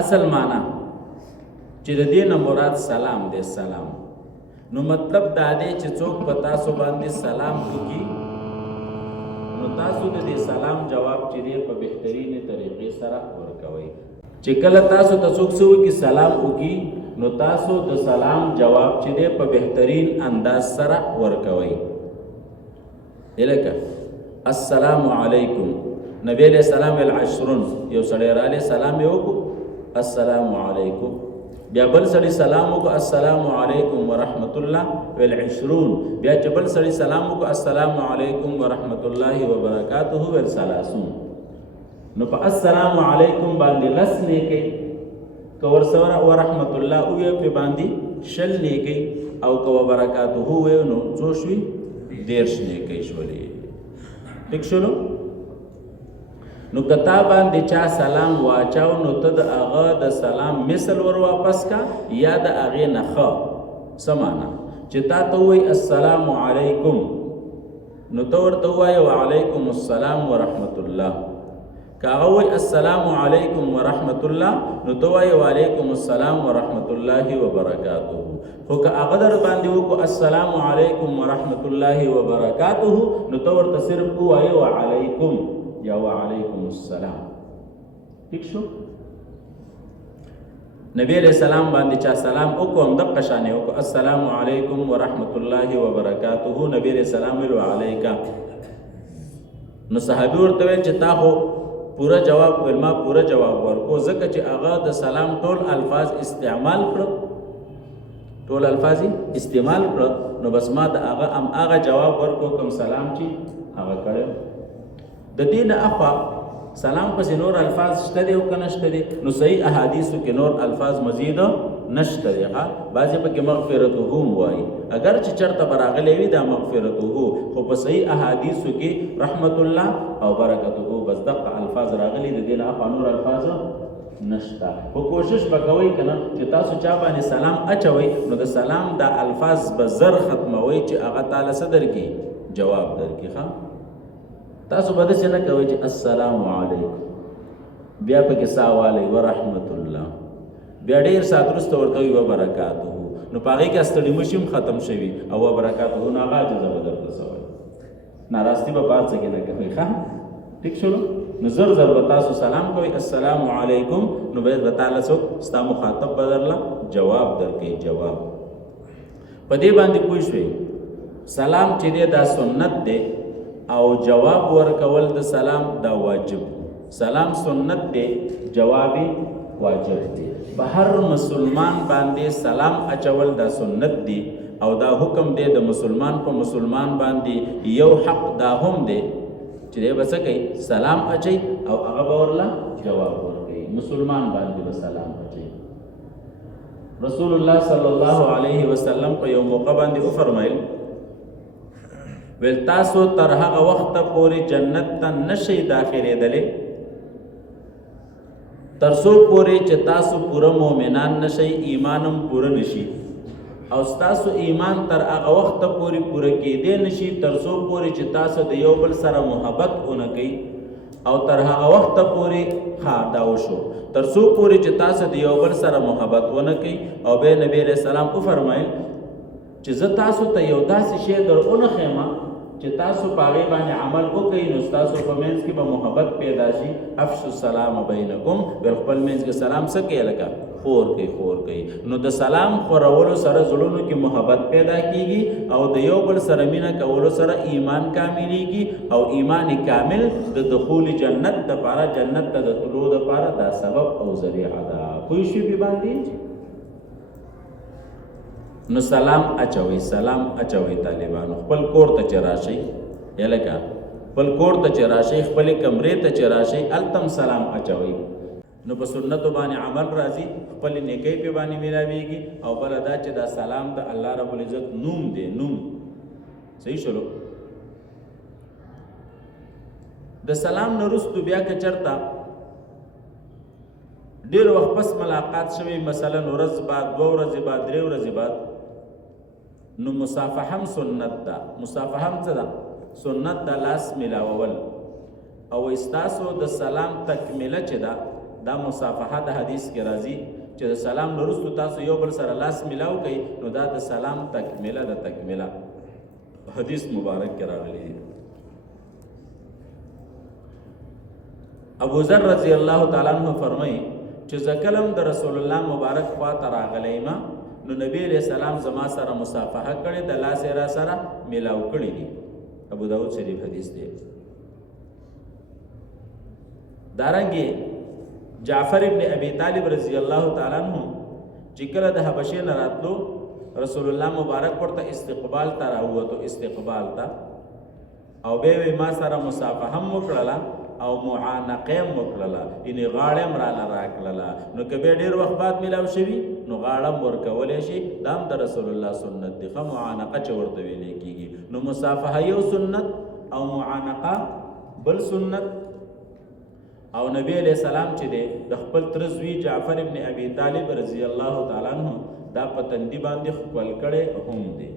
اصل معنا چې د دې نه مراد سلام دی سلام نو مطلب دا دی چې څوک په تاسو باندې سلام وکړي نو تاسو د دې سلام جواب چې دی په بهترینه طریقې سره ورکوئ چې کله تاسو ته څوک وکړي سلام وکړي نو تاسو د سلام جواب چې دی په بهترین انداز سره ورکوئ الکه السلام علیکم نبی علیہ السلام العشرون یو سړی رالی سلام یې وکړو السلام علیکم بیا بل سړی سلام وکړو السلام علیکم ورحمت الله والعشرون بیا چې بل سړی سلام وکړو السلام علیکم ورحمت الله وبرکاته والثلاثون نو په السلام علیکم باندې لس نیکي که ورسره ورحمت الله ووایو په باندې شل نیکي او که وبرکاته ووایو نو څو شوي 10 نیکي شولې ټیک شولو نو کتا باندې چا سلام واچاو نو ته د هغه د سلام مثل ور واپس کا یا د هغې نه ښه سمانا چې تا ته ووایي السلام علیکم نو ته ورته ووایې وعلیکم السلام ورحمت الله که هغه ووایي السلام علیکم ورحمت الله نو ته ووایې وعلیکم السلام ورحمت الله وبرکاته خو که هغه در باندې وکړو السلام علیکم ورحمت الله وبرکاته نو ته ورته صرف ووایې وعلیکم یا وعلیکم السلام ٹھیک شو نبی علیہ السلام باندې چا سلام وکړو همدغه شانې وکړو السلام علیکم ورحمت الله وبرکاته نبی علیہ السلام ویل وعلیکا نو صحابي ورته ویل چې تا خو پورا جواب ویل ما پورا جواب ورکو ځکه چې هغه د سلام ټول الفاظ استعمال کړو ټول الفاظ استعمال کړو نو بس ما د هغه جواب ورکو کوم سلام چې هغه کړو د دین اخوا سلام پس نور الفاظ شته دی او کنه شته دی نو صحیح احادیثو کې نور الفاظ مزید نشته دی ها بعضی په کې مغفرته هم وایي اگر چې چرته براغلی وي دا مغفرته خو په صحیح احادیثو کې رحمت الله او برکته بس دغه الفاظ راغلي د دین اخوا نور الفاظ نشته خو کوشش وکوي کنه چې تاسو چا باندې سلام اچوي نو د سلام دا الفاظ به زر ختموي چې هغه تعالی صدر کې جواب درکې ها تاسو به داسې نه کوئ چې السلام علیکم بیا پکې ساوالی ورحمت الله بیا ډېر ساعت وروسته ورته وي وبرکاته نو په هغې کې ستړي مشي هم ختم شوي او وبرکاته نو هغه اجازه به درته سوی ناراستي به په هر څه کې نه کوئ ښه ټیک شولو نو زر زر به تاسو سلام کوئ السلام علیکم نو باید به تعالی څوک ستا مخاطب به درله جواب درکوي جواب په دې باندې پوه شوئ سلام چې دی دا سنت دی او جواب ورکول د سلام دا واجب سلام سنت دی جواب واجب دی په هر مسلمان باندې سلام اچول دا سنت دی او دا حکم دی د مسلمان په مسلمان باندې یو حق دا هم دی چې دی به څه کوي سلام اچي او هغه به ورله جواب ورکوي مسلمان باندې به سلام اچي رسول الله صلی الله علیه وسلم په یو موقع باندې وفرمایل ویل تاسو تر هغه وخته پورې جنت ته نشئ داخلېدلی تر څو پورې چې تاسو پوره مؤمنان نشئ ایمانم پوره نشي او ستاسو ایمان تر هغه وخته پورې پوره کېدی نشي تر څو پورې چې تاسو د یو بل سره محبت ونه کوئ او تر هغه وخته پورې دا وشو تر څو پورې چې تاسو د یو بل سره محبت ونه کوئ او بیا نبی علیہ السلام وفرمایل چې زه تاسو ته یو داسې شی در ونښیم چې تاسو په هغې باندې عمل وکړئ نو ستاسو په منځ کې به محبت پیدا شي افشو السلام بینکم بل خپل منځ کې سلام څه کوي لکه خور کوي نو د سلام خورولو سره زړونو کې محبت پیدا کیږي او د یو بل سره مینه کولو سره ایمان کاملیږي او ایمان کامل د دخول جنت دپاره جنت ته د تلو دپاره دا سبب او ذریعه ده پوه شوي پې باندې نو سلام اچوي طالبانو خپل کور ته چې راشئ یا لکه خپل کور ته چې راشئ خپلې کمرې ته چې راشئ هلته سلام اچوئ نو په سنتو باندې عمل راځي خپلې نیکۍ پې باندې میلاویږي او بله دا چې دا سلام د الله رب العزت نوم دی نوم صحیح شلو د سلام نه وروستو بیا که چېرته ډېر وخت پس ملاقات شوی مثلا ورځ بعد 2 ورځې بعد 3 ورځې بعد نو مصافحه هم سنت ده مصافحه هم څه ده سنت ده لاس ملاول او استاسو د سلام تکمیله چې ده دا مصافحه د حدیث کې راځي چې د سلام وروسته تاسو یو بل سره لاس ملاو کوي نو دا د سلام تکمیله د تکمیله حدیث مبارک کې راغلی دی. ابو ذر رضی الله تعالی عنہ فرمایي چې زکلم د رسول الله مبارک خواته راغلی ما نو نبی علیہ السلام زما سره مصافحه کړې د لاس را سره ملاو کړی دي. ابو داود شریف حدیث دی. دارنګه جعفر ابن ابي طالب رضی الله تعالی عنہ چې کله د حبشې نه راتلو رسول الله مبارک ورته استقبال ته راووتو استقبال ته او به ما سره مصافحه هم وکړله او معانقه هم وکړله یعنې غاړه هم رانه راکړله نو که به ډېر وخت بعد میلاو شوي نو غاړه هم ورکولی شي دا هم د رسول الله سنت دی. ښه معانقه چې ورته ویلی کېږي نو مصافحه یو سنت او معانقه بل سنت. او نبی علیہ السلام چې دی د خپل تره زوی جعفر ابن ابي طالب رضی الله تعالی عنہ دا په تندي باندې خپل کړی هم دی.